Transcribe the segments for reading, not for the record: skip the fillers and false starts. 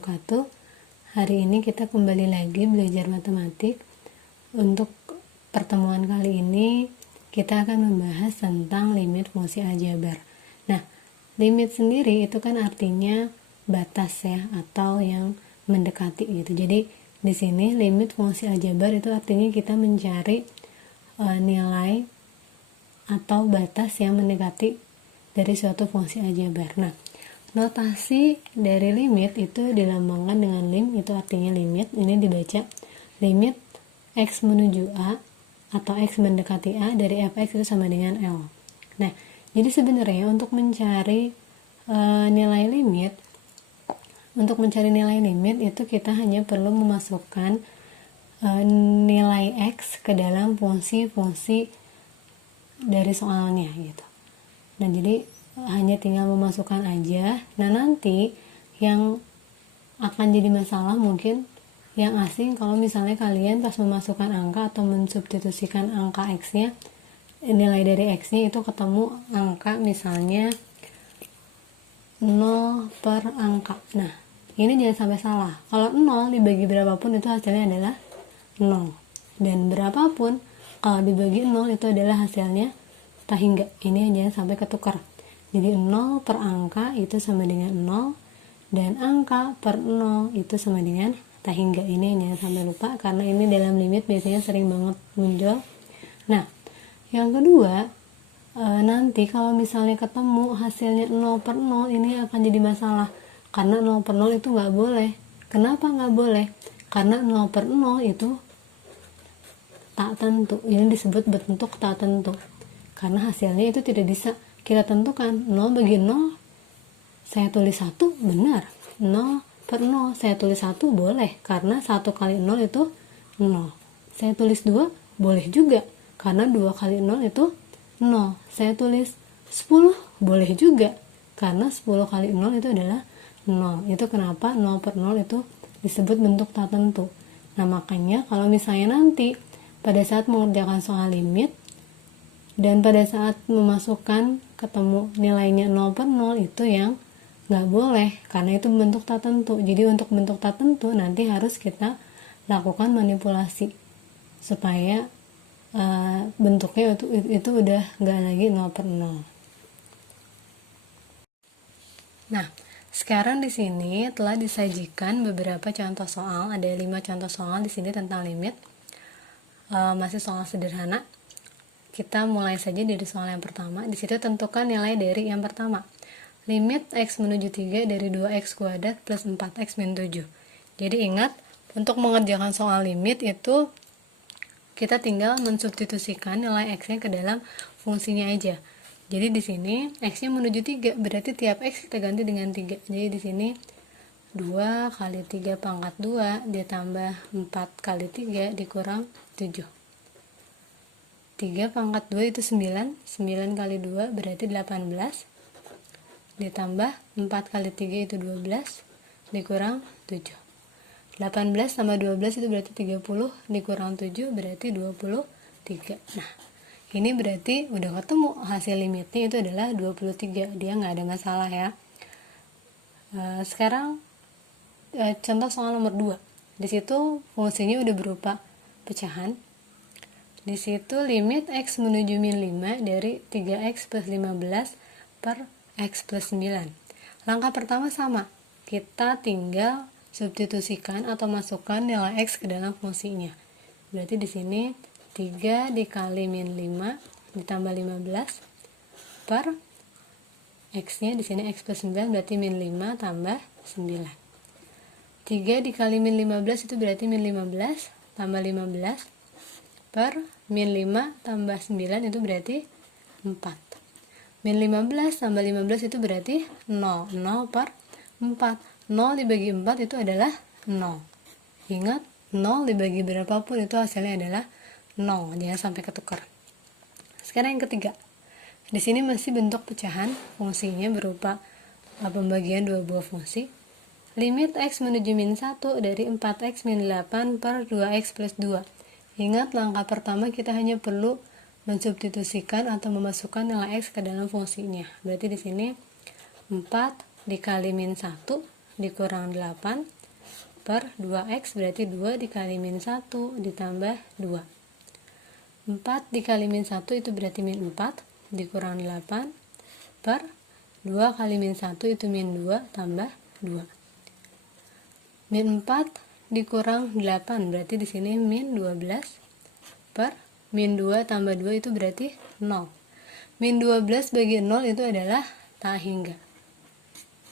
wabarakatuh. Hari ini kita kembali lagi belajar matematik. Untuk pertemuan kali ini kita akan membahas tentang limit fungsi aljabar. Nah, limit sendiri itu kan artinya batas ya, atau yang mendekati gitu. Jadi di sini limit fungsi aljabar itu artinya kita mencari nilai atau batas yang mendekati dari suatu fungsi aljabar. Nah, notasi dari limit itu dilambangkan dengan lim, itu artinya limit. Ini dibaca limit x menuju a atau x mendekati a dari fx itu sama dengan L. Nah, jadi sebenarnya untuk mencari nilai limit, itu kita hanya perlu memasukkan nilai x ke dalam fungsi-fungsi dari soalnya gitu. Nah, jadi hanya tinggal memasukkan aja. Nah, nanti yang akan jadi masalah mungkin yang asing kalau misalnya kalian pas memasukkan angka atau mensubstitusikan angka x-nya, nilai dari x-nya itu ketemu angka misalnya 0 per angka. Nah, ini jangan sampai salah. Kalau 0 dibagi berapapun itu hasilnya adalah 0. Dan berapapun kalau dibagi 0 itu adalah hasilnya tak hingga. Ini jangan sampai ketukar. Jadi 0 per angka itu sama dengan 0, dan angka per 0 itu sama dengan tak hingga. Ini jangan sampai lupa, karena ini dalam limit biasanya sering banget muncul. Nah, yang kedua, nanti kalau misalnya ketemu hasilnya 0 per 0, ini akan jadi masalah, karena 0 per 0 itu nggak boleh. Kenapa nggak boleh? Karena 0 per 0 itu tak tentu. Ini disebut bentuk tak tentu, karena hasilnya itu tidak bisa kita tentukan. 0 bagi 0 saya tulis 1 benar, 0 per 0 saya tulis 1 boleh, karena 1 kali 0 itu 0. Saya tulis 2 boleh juga, karena 2 kali 0 itu 0. Saya tulis 10 boleh juga, karena 10 kali 0 itu adalah 0. Itu kenapa 0 per 0 itu disebut bentuk tak tentu. Nah, makanya kalau misalnya nanti pada saat mengerjakan soal limit dan pada saat memasukkan ketemu nilainya 0 per 0, itu yang nggak boleh, karena itu bentuk tak tentu. Jadi untuk bentuk tak tentu nanti harus kita lakukan manipulasi supaya bentuknya itu udah nggak lagi 0 per 0. Nah, sekarang di sini telah disajikan beberapa contoh soal. Ada 5 contoh soal di sini tentang limit. Masih soal sederhana. Kita mulai saja dari soal yang pertama. Di situ tentukan nilai dari yang pertama. Limit x menuju 3 dari 2x kuadrat plus 4x min 7. Jadi ingat, untuk mengerjakan soal limit itu kita tinggal mensubstitusikan nilai x-nya ke dalam fungsinya aja. Jadi di sini x-nya menuju 3, berarti tiap x kita ganti dengan 3. Jadi di sini 2 kali 3 pangkat 2 ditambah 4 kali 3 dikurang 7. 3 pangkat 2 itu 9, 9 kali 2 berarti 18, ditambah 4 kali 3 itu 12, dikurang 7. 18 tambah 12 itu berarti 30, dikurang 7 berarti 23. Nah, ini berarti udah ketemu hasil limitnya itu adalah 23, dia nggak ada masalah ya. Sekarang contoh soal nomor 2. Di situ fungsinya udah berupa pecahan. Di situ limit x menuju min 5 dari 3x plus 15 per x plus 9. Langkah pertama sama, kita tinggal substitusikan atau masukkan nilai x ke dalam fungsinya. Berarti di sini 3 dikali min 5 ditambah 15 per x-nya di sini x plus 9 berarti min 5 tambah 9. 3 dikali min 15 itu berarti min 15 tambah 15 per min 5 tambah 9 itu berarti 4. Min 15 tambah 15 itu berarti 0. 0 per 4. 0 dibagi 4 itu adalah 0. Ingat, 0 dibagi berapapun itu hasilnya adalah 0. Jangan sampai ketukar. Sekarang yang ketiga. Di sini masih bentuk pecahan, fungsinya berupa pembagian dua buah fungsi. Limit x menuju min 1 dari 4x min 8 per 2x plus 2. Ingat, langkah pertama kita hanya perlu mensubstitusikan atau memasukkan nilai x ke dalam fungsinya. Berarti di sini 4 dikali min 1 dikurang 8 per 2x berarti 2 dikali min 1 ditambah 2. 4 dikali min 1 itu berarti min 4 dikurang 8 per 2 kali min 1 itu min 2 tambah 2. Min 4 dikurang 8 berarti di sini min 12 per min 2 tambah 2 itu berarti 0. Min 12 bagi 0 itu adalah tak hingga.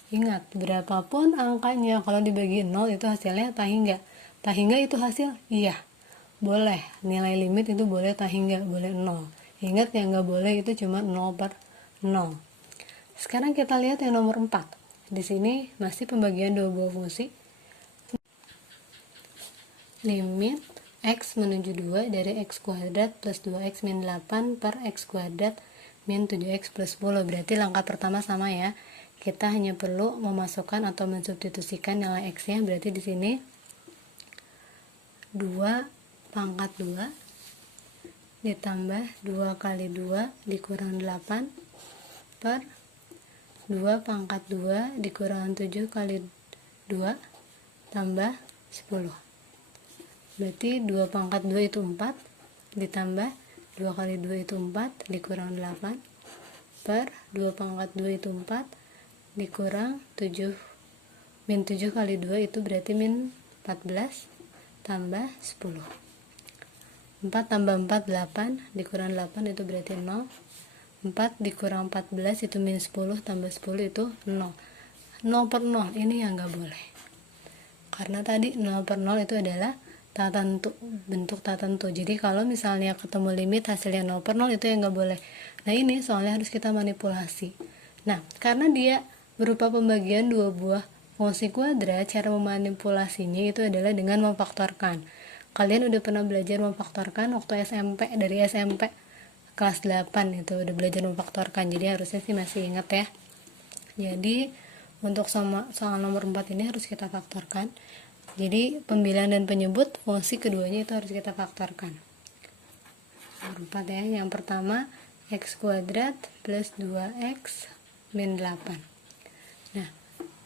Ingat, berapapun angkanya kalau dibagi 0 itu hasilnya tak hingga. Tak hingga itu hasil? Iya. Boleh. Nilai limit itu boleh tak hingga, boleh 0. Ingat yang nggak boleh itu cuma 0 per 0. Sekarang kita lihat yang nomor 4. Di sini masih pembagian dua buah fungsi. Limit x menuju 2 dari x kuadrat plus 2x min 8 per x kuadrat min 7x plus 10. Berarti langkah pertama sama ya. Kita hanya perlu memasukkan atau mensubstitusikan nilai x-nya. Berarti di sini 2 pangkat 2 ditambah 2 kali 2 dikurang 8 per 2 pangkat 2 dikurang 7 kali 2 tambah 10. Berarti 2 pangkat 2 itu 4 ditambah 2 kali 2 itu 4 dikurang 8 per 2 pangkat 2 itu 4 dikurang 7 min 7 kali 2 itu berarti min 14 tambah 10. 4 tambah 4 8 dikurang 8 itu berarti 0. 4 dikurang 14 itu min 10 tambah 10 itu 0. 0 per 0 ini yang nggak boleh, karena tadi 0 per 0 itu adalah tak tentu, bentuk tak tentu. Jadi kalau misalnya ketemu limit hasilnya 0 per 0 itu yang nggak boleh. Nah ini soalnya harus kita manipulasi. Nah karena dia berupa pembagian dua buah fungsi kuadrat, cara memanipulasinya itu adalah dengan memfaktorkan. Kalian udah pernah belajar memfaktorkan waktu SMP, dari SMP kelas 8 itu udah belajar memfaktorkan, jadi harusnya sih masih ingat ya. Jadi untuk soal nomor 4 ini harus kita faktorkan. Jadi pembilang dan penyebut fungsi keduanya itu harus kita faktorkan. Nomor 4 ya, yang pertama x kuadrat plus 2x min 8. Nah,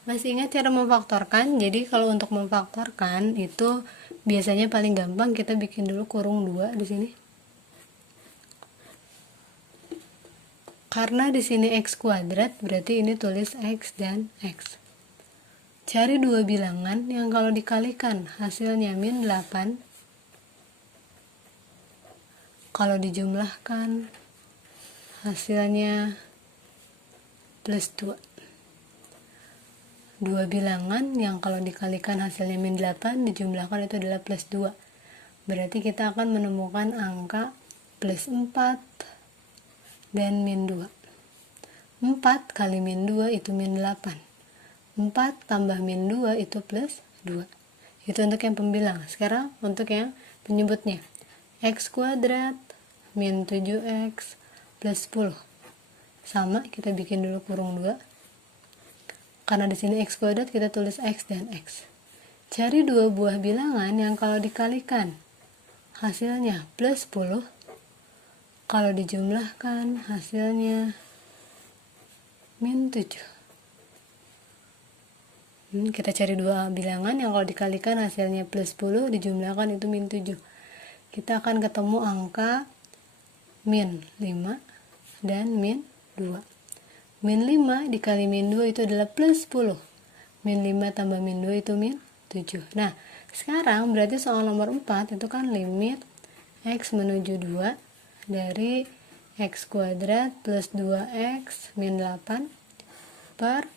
masih ingat cara memfaktorkan? Jadi kalau untuk memfaktorkan itu biasanya paling gampang kita bikin dulu kurung 2 di sini. Karena di sini x kuadrat berarti ini tulis x dan x. Cari dua bilangan yang kalau dikalikan hasilnya min 8. Kalau dijumlahkan hasilnya plus 2. Dua bilangan yang kalau dikalikan hasilnya min 8 dijumlahkan itu adalah plus 2. Berarti kita akan menemukan angka plus 4 dan min 2. 4 kali min 2 itu min 8. 4 tambah min 2 itu plus 2. Itu untuk yang pembilang. Sekarang untuk yang penyebutnya. X kuadrat min 7x plus 10. Sama, kita bikin dulu kurung 2. Karena di sini x kuadrat kita tulis x dan x. Cari dua buah bilangan yang kalau dikalikan hasilnya plus 10. Kalau dijumlahkan hasilnya min 7. Kita cari dua bilangan yang kalau dikalikan hasilnya plus 10 dijumlahkan itu min 7. Kita akan ketemu angka min 5 dan min 2. Min 5 dikali min 2 itu adalah plus 10. Min 5 tambah min 2 itu min 7. Nah, sekarang berarti soal nomor 4 itu kan limit x menuju 2 dari x kuadrat plus 2x min 8 per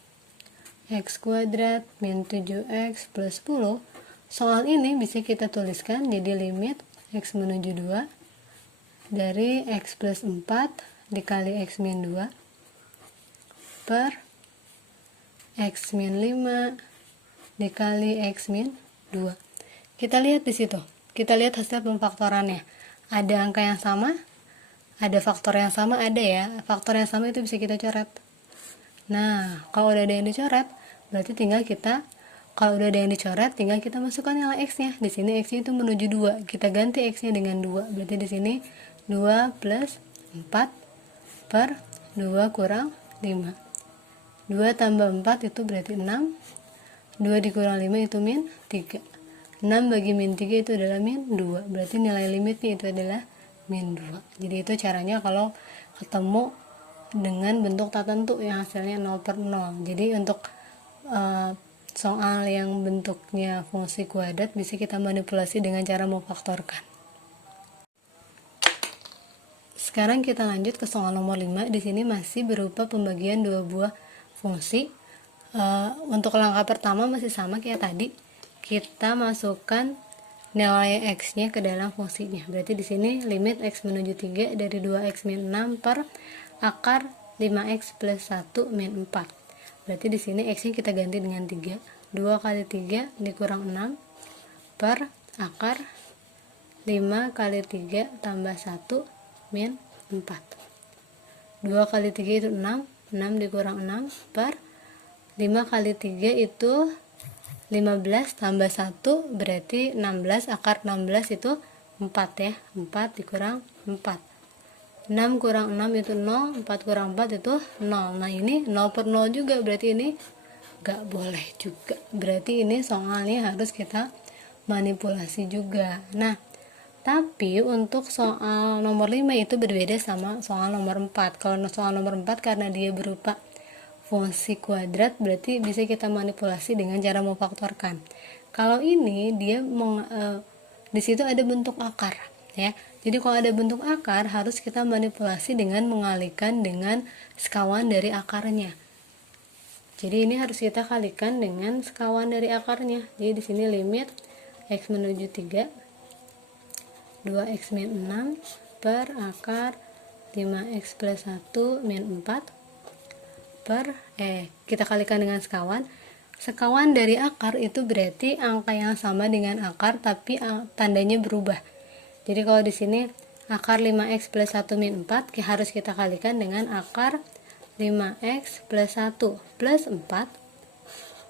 x kuadrat min 7x plus 10. Soal ini bisa kita tuliskan jadi limit x menuju 2 dari x plus 4 dikali x min 2 per x min 5 dikali x min 2. Kita lihat di situ. Kita lihat hasil pemfaktorannya. Ada angka yang sama, ada faktor yang sama, ada ya. Faktor yang sama itu bisa kita coret. Nah, kalau udah ada yang dicoret, berarti tinggal kita, kalau udah ada yang dicoret, tinggal kita masukkan nilai x-nya. Di sini x-nya itu menuju 2. Kita ganti x-nya dengan 2. Berarti di sini 2 plus 4 per 2 kurang 5. 2 tambah 4 itu berarti 6. 2 dikurang 5 itu min 3. 6 bagi min 3 itu adalah min 2. Berarti nilai limitnya itu adalah min 2. Jadi itu caranya kalau ketemu dengan bentuk tak tentu yang hasilnya 0/0. Jadi untuk soal yang bentuknya fungsi kuadrat bisa kita manipulasi dengan cara memfaktorkan. Sekarang kita lanjut ke soal nomor 5. Di sini masih berupa pembagian dua buah fungsi. Untuk langkah pertama masih sama kayak tadi. Kita masukkan nilai x-nya ke dalam fungsinya. Berarti di sini limit x menuju 3 dari 2x min 6 per akar 5x plus 1 min 4. Berarti di sini x-nya kita ganti dengan 3. 2 kali 3 dikurang 6 per akar 5 kali 3 tambah 1 min 4. 2 kali 3 itu 6. 6 dikurang 6 per 5 kali 3 itu 15 tambah 1 berarti 16. Akar 16 itu 4 ya. 4 dikurang 4. 6 kurang 6 itu 0. 4 kurang 4 itu 0. Nah ini 0/0 juga, berarti ini gak boleh juga. Berarti ini soalnya harus kita manipulasi juga. Nah tapi untuk soal nomor 5 itu berbeda sama soal nomor 4. Kalau soal nomor 4 karena dia berupa fungsi kuadrat berarti bisa kita manipulasi dengan cara memfaktorkan. Kalau ini dia di situ ada bentuk akar ya. Jadi kalau ada bentuk akar harus kita manipulasi dengan mengalihkan dengan sekawan dari akarnya. Jadi ini harus kita kalikan dengan sekawan dari akarnya. Jadi di sini limit x menuju 3 2x min 6 per akar 5x plus 1 min 4 per kita kalikan dengan sekawan. Sekawan dari akar itu berarti angka yang sama dengan akar tapi tandanya berubah. Jadi kalau di sini akar 5x plus 1 min 4 harus kita kalikan dengan akar 5x plus 1 plus 4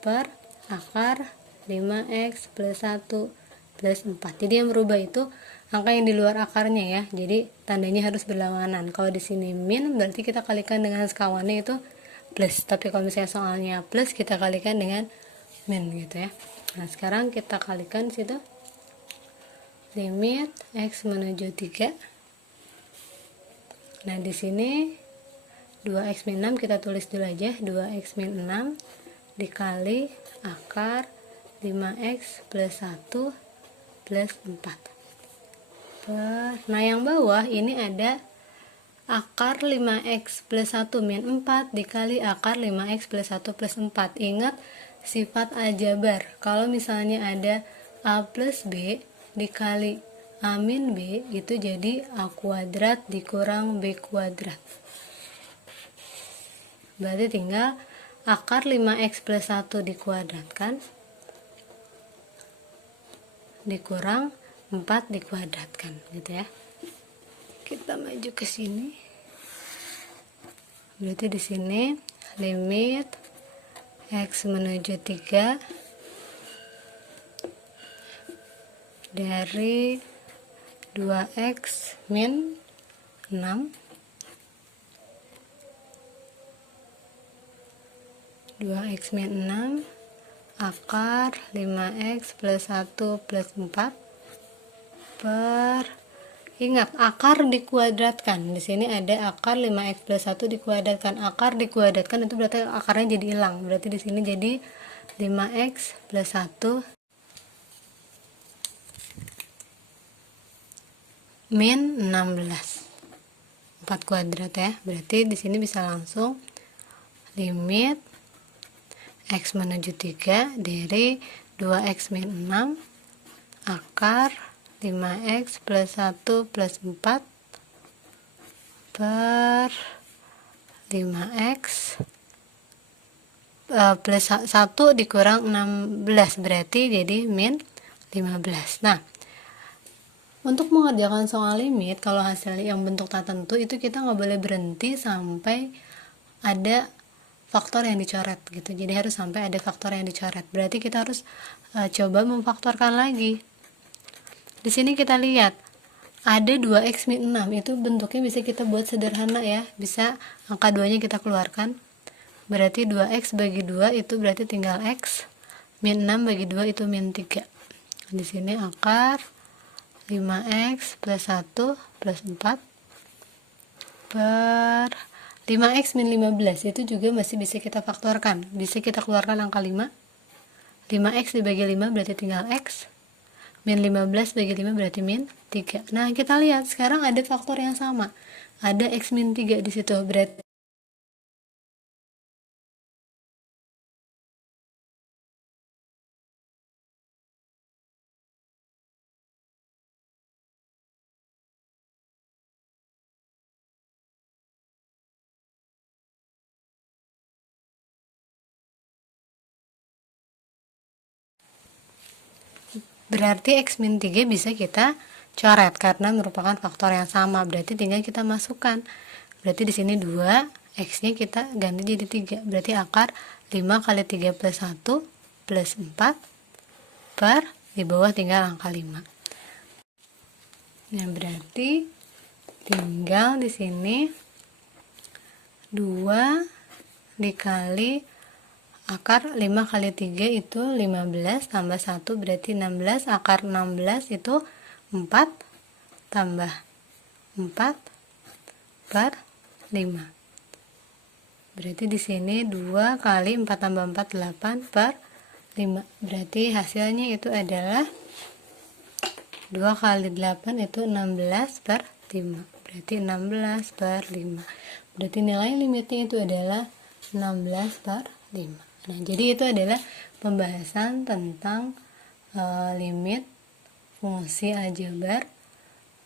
per akar 5x plus 1 plus 4. Jadi yang berubah itu angka yang di luar akarnya ya. Jadi tandanya harus berlawanan. Kalau di sini min berarti kita kalikan dengan sekawannya itu plus, tapi kalau misalnya soalnya plus kita kalikan dengan min gitu ya. Nah sekarang kita kalikan situ limit x menuju 3. Nah di sini 2x min 6 kita tulis dulu aja, 2x min 6 dikali akar 5x plus 1 plus 4. Nah yang bawah ini ada akar 5x plus 1 min 4 dikali akar 5x plus 1 plus 4. Ingat sifat aljabar, kalau misalnya ada a plus b dikali a min b itu jadi a kuadrat dikurang b kuadrat. Berarti tinggal akar 5x plus 1 dikuadratkan dikurang 4 dikuadratkan gitu ya. Kita maju ke sini. Berarti di sini limit x menuju 3 dari 2x min 6 2x min 6 akar 5x plus 1 plus 4 per, ingat akar dikuadratkan. Di sini ada akar 5x plus 1 dikuadratkan. Akar dikuadratkan itu berarti akarnya jadi hilang. Berarti di sini jadi 5x plus 1 min 16. 4 kuadrat ya. Berarti di sini bisa langsung limit x menuju 3 dari 2x min 6 akar 5x plus 1 plus 4 per 5x plus 1 dikurang 16 berarti jadi min 15. Nah untuk mengerjakan soal limit kalau hasilnya yang bentuk tak tentu itu kita nggak boleh berhenti sampai ada faktor yang dicoret gitu. Jadi harus sampai ada faktor yang dicoret. Berarti kita harus coba memfaktorkan lagi. Di sini kita lihat ada 2x min 6 itu bentuknya bisa kita buat sederhana ya. Bisa angka 2 nya kita keluarkan. Berarti 2x bagi 2 itu berarti tinggal x min 6 bagi 2 itu min 3. Di sini akar 5x plus 1 plus 4 per 5x min 15 itu juga masih bisa kita faktorkan. Bisa kita keluarkan angka 5. 5x dibagi 5 berarti tinggal x. Min 15 bagi 5 berarti min 3. Nah, kita lihat sekarang ada faktor yang sama. Ada x min 3 di situ. Berarti x min 3 bisa kita coret karena merupakan faktor yang sama. Berarti tinggal kita masukkan. Berarti di sini 2, x-nya kita ganti jadi 3. Berarti akar 5 kali 3 plus 1 plus 4 per di bawah tinggal angka 5. Nah, berarti tinggal di sini 2 dikali akar 5 kali 3 itu 15 tambah 1 berarti 16. Akar 16 itu 4 tambah 4 per 5. Berarti di sini 2 kali 4 tambah 4 8 per 5. Berarti hasilnya itu adalah 2 kali 8 itu 16 per 5. Berarti 16 per 5. Berarti nilai limitnya itu adalah 16 per 5. Nah, jadi itu adalah pembahasan tentang limit fungsi aljabar.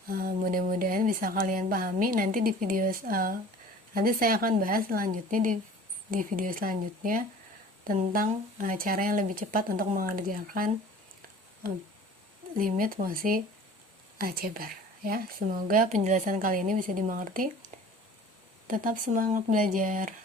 Mudah-mudahan bisa kalian pahami. Nanti di video nanti saya akan bahas selanjutnya di video selanjutnya tentang cara yang lebih cepat untuk mengerjakan limit fungsi aljabar. Ya, semoga penjelasan kali ini bisa dimengerti. Tetap semangat belajar.